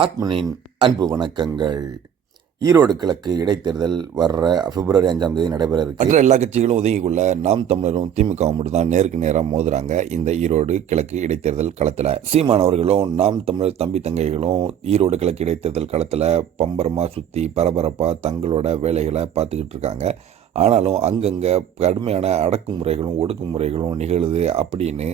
ஆத்மனின் அன்பு வணக்கங்கள். ஈரோடு கிழக்கு இடைத்தேர்தல் வர்ற பிப்ரவரி அஞ்சாம் தேதி நடைபெற இருக்கு. மற்ற எல்லா கட்சிகளும் ஒதுங்கிக்குள்ள நாம் தமிழரும் திமுக மட்டும் தான் நேருக்கு நேராக மோதுறாங்க இந்த ஈரோடு கிழக்கு இடைத்தேர்தல் களத்தில். சீமானவர்களும் நாம் தமிழர் தம்பி தங்கைகளும் ஈரோடு கிழக்கு இடைத்தேர்தல் களத்தில் பம்பரமாக சுற்றி பரபரப்பாக தங்களோட வேலைகளை பார்த்துக்கிட்டு இருக்காங்க. ஆனாலும் அங்கங்கே கடுமையான அடக்குமுறைகளும் ஒடுக்குமுறைகளும் நிகழுது அப்படின்னு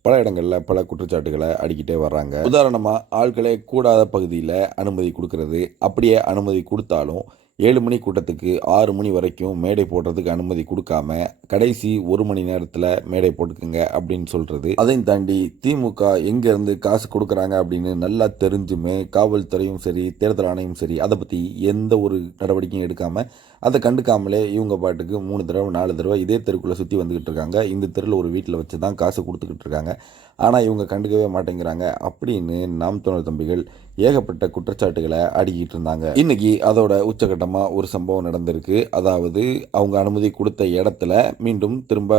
பல இடங்களில் பல குற்றச்சாட்டுகளை அடிக்கிட்டே வர்றாங்க. உதாரணமாக ஆட்களே கூடாத பகுதியில் அனுமதி கொடுக்கறது. அப்படியே அனுமதி கொடுத்தாலும் ஏழு மணி கூட்டத்துக்கு ஆறு மணி வரைக்கும் மேடை போடுறதுக்கு அனுமதி கொடுக்காம கடைசி ஒரு மணி நேரத்தில் மேடை போட்டுக்குங்க அப்படின்னு சொல்கிறது அதையும் தாண்டி திமுக எங்கேருந்து காசு கொடுக்குறாங்க அப்படின்னு நல்லா தெரிஞ்சுமே காவல்துறையும் சரி தேர்தல் ஆணையம் சரி அதை பற்றி எந்த ஒரு நடவடிக்கையும் எடுக்காமல் அதை கண்டுக்காமலே இவங்க பாட்டுக்கு மூணு தடவை நாலு தடவை இதே தெருக்குள்ளே சுற்றி வந்துக்கிட்டு இருக்காங்க. இந்த தெருவில் ஒரு வீட்டில் வச்சு தான் காசு கொடுத்துக்கிட்டு இருக்காங்க. ஆனால் இவங்க கண்டுக்கவே மாட்டேங்கிறாங்க அப்படின்னு நாம் தமிழர் தம்பிகள் ஏகப்பட்ட குற்றச்சாட்டுகளை அடிக்கிட்டு இருந்தாங்க. இன்னைக்கு அதோட உச்சகட்டமாக ஒரு சம்பவம் நடந்திருக்கு. அதாவது அவங்க அனுமதி கொடுத்த இடத்துல மீண்டும் திரும்ப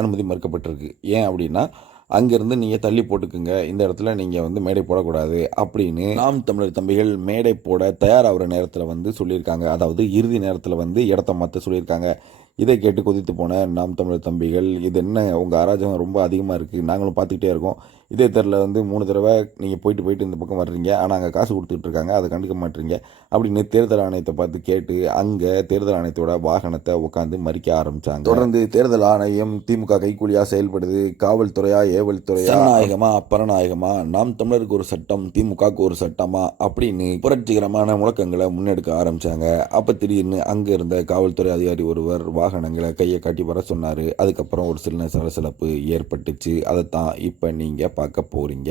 அனுமதி மறுக்கப்பட்டிருக்கு. ஏன் அப்படின்னா அங்கேருந்து நீங்கள் தள்ளி போட்டுக்குங்க. இந்த இடத்துல நீங்கள் வந்து மேடை போடக்கூடாது அப்படின்னு நாம் தமிழர் தம்பிகள் மேடை போட தயாராகிற நேரத்தில் வந்து சொல்லியிருக்காங்க. அதாவது இறுதி நேரத்தில் வந்து இடத்த மாற்ற சொல்லியிருக்காங்க. இதை கேட்டு கொதித்து போன நாம் தமிழர் தம்பிகள் இது என்ன? உங்கள் அராஜகம் ரொம்ப அதிகமாக இருக்குது நாங்களும் பார்த்துக்கிட்டே இருக்கோம். இதே தெருல வந்து மூணு தடவை நீங்கள் போயிட்டு போயிட்டு இந்த பக்கம் வர்றீங்க. ஆனால் அங்கே காசு கொடுத்துட்டு இருக்காங்க. அதை கண்டுக்க மாட்டீங்க. அப்படின்னு தேர்தல் ஆணையத்தை பார்த்து கேட்டு அங்கே தேர்தல் ஆணையத்தோட வாகனத்தை உட்காந்து மறிக்க ஆரம்பிச்சாங்க. தொடர்ந்து தேர்தல் ஆணையம் திமுக கைக்கூலியாக செயல்படுது. காவல்துறையா ஏவல் துறையா நாயகமா அப்பரநாயகமா நாம் தமிழருக்கு ஒரு சட்டம் திமுகவுக்கு ஒரு சட்டமா? அப்படின்னு புரட்சிகரமான முழக்கங்களை முன்னெடுக்க ஆரம்பிச்சாங்க. அப்போ திடீர்னு அங்கே இருந்த காவல்துறை அதிகாரி ஒருவர் வாகனங்களை கையை காட்டி வர சொன்னார். அதுக்கப்புறம் ஒரு சில சலசலப்பு ஏற்பட்டுச்சு. அதைத்தான் இப்போ நீங்கள் பார்க்க போறீங்க.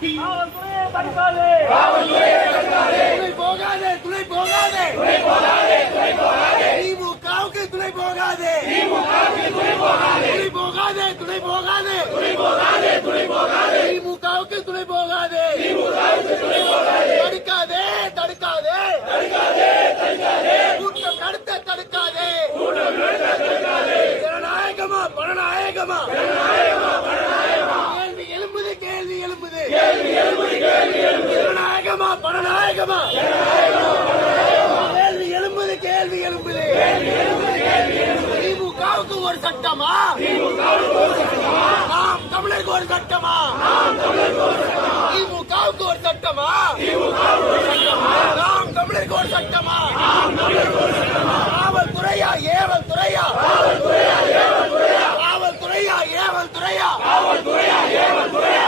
துணை போகாதே துணை போகாதே துணை போகாதே துணை போகாதே திமுகவுக்கு துணை போகாதே திமுகவுக்கு துணை போகாதே துணை போகாதே துணை போகாதே துணை போகாதே துணை போகாதே திமுகவுக்கு துணை போகாதே திமுகவுக்கு துணை போகாதே தடுக்காதே தடுக்காதே. தடுக்காதே தடுக்காதே கூட்டம் நடத்த தடுக்காதே. கூட்டம் நடத்த தடுக்காதே ஜனநாயகமா பணநாயகமா ஜனநாயகமா பணநாயகமா கேள்வி எழும்புது கேள்வி எழும்புது கேள்வி எழும்புது கேள்வி எழும்புது ஜனநாயகமா பணநாயகமா கேள்வி எழும்புது கேள்வி எழும்புது. திமுகவுக்கு ஒரு சட்டமா? நாம் தமிழருக்கு ஒரு சட்டமா? திமுகவுக்கு ஒரு சட்டமா? நாம் தமிழருக்கு ஒரு சட்டமா காவல்துறையா ஏவல் துறையா காவல்துறையா ஏவல் துறையா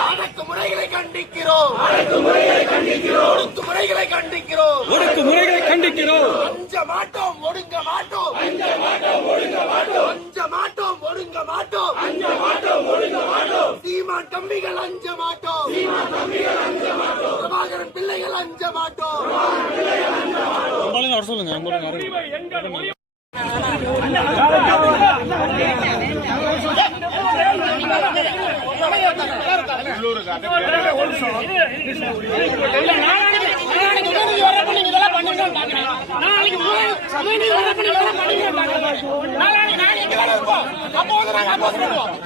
அடக்குமுறைகளை கண்டிக்கிறோம் ஒடுக்குமுறைகளை கண்டிக்கிறோம் ஒடுக்குமுறைகளை கண்டிக்கிறோம் அஞ்ச மாட்டோம் ஒடுங்க மாட்டோம் அஞ்ச மாட்டோம் ஒடுங்க மாட்டோம் அஞ்ச மாட்டோம் ஒடுங்க மாட்டோம் அஞ்ச மாட்டோம் ஒடுங்க மாட்டோம் சீமான் தம்பிகள் அஞ்ச மாட்டோம் சீமான் தம்பிகள் அஞ்ச மாட்டோம் பிரபாகரன் பிள்ளைகள் அஞ்ச மாட்டோம் சொல்லுங்க உங்களுக்கு அறிவு. உரிமை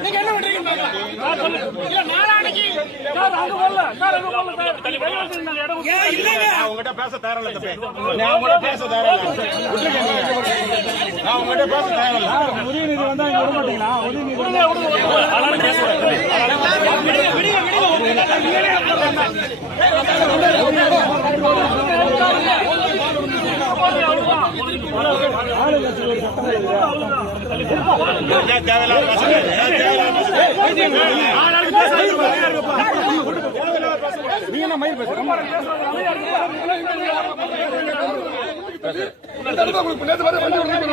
எங்கள் உரிமை சார், அங்க வரல. சார், அங்க வரல, சார். இடம் நான் உங்ககிட்ட பேச தம்பி நான் உங்ககிட்ட பேச நான் உங்ககிட்ட பேச உதயநிதி வந்தா இங்க விட மாட்டீங்களா? உதயநிதி விடுங்க, விடுங்க. பேசுறேன். பேசுறீங்க? ஏன் தேவையில்லாத பேசுறீங்க?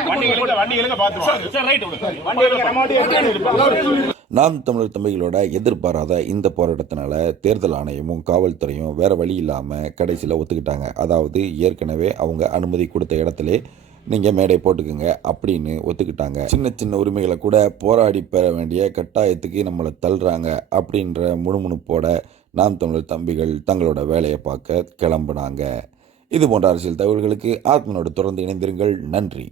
வண்டிகளுக்கு வண்டி பார்த்துருவாங்க வண்டிகளுக்கு வண்டி எடுத்து இருப்பாங்க நாம் தமிழர் தம்பிகளோட எதிர்பாராத இந்த போராட்டத்தினால தேர்தல் ஆணையமும் காவல்துறையும் வேற வழி இல்லாமல் கடைசியில் ஒத்துக்கிட்டாங்க. அதாவது ஏற்கனவே அவங்க அனுமதி கொடுத்த இடத்துல நீங்கள் மேடை போட்டுக்குங்க அப்படின்னு ஒத்துக்கிட்டாங்க. சின்ன சின்ன உரிமைகளை கூட போராடி பெற வேண்டிய கட்டாயத்துக்கு நம்மளை தள்ளுறாங்க அப்படின்ற முணுமுணுப்போட நாம் தமிழர் தம்பிகள் தங்களோட வேலையை பார்க்க கிளம்புனாங்க. இது போன்ற அரசியல் தகவல்களுக்கு ஆத்மனோடு தொடர்ந்து இணைந்திருங்கள். நன்றி.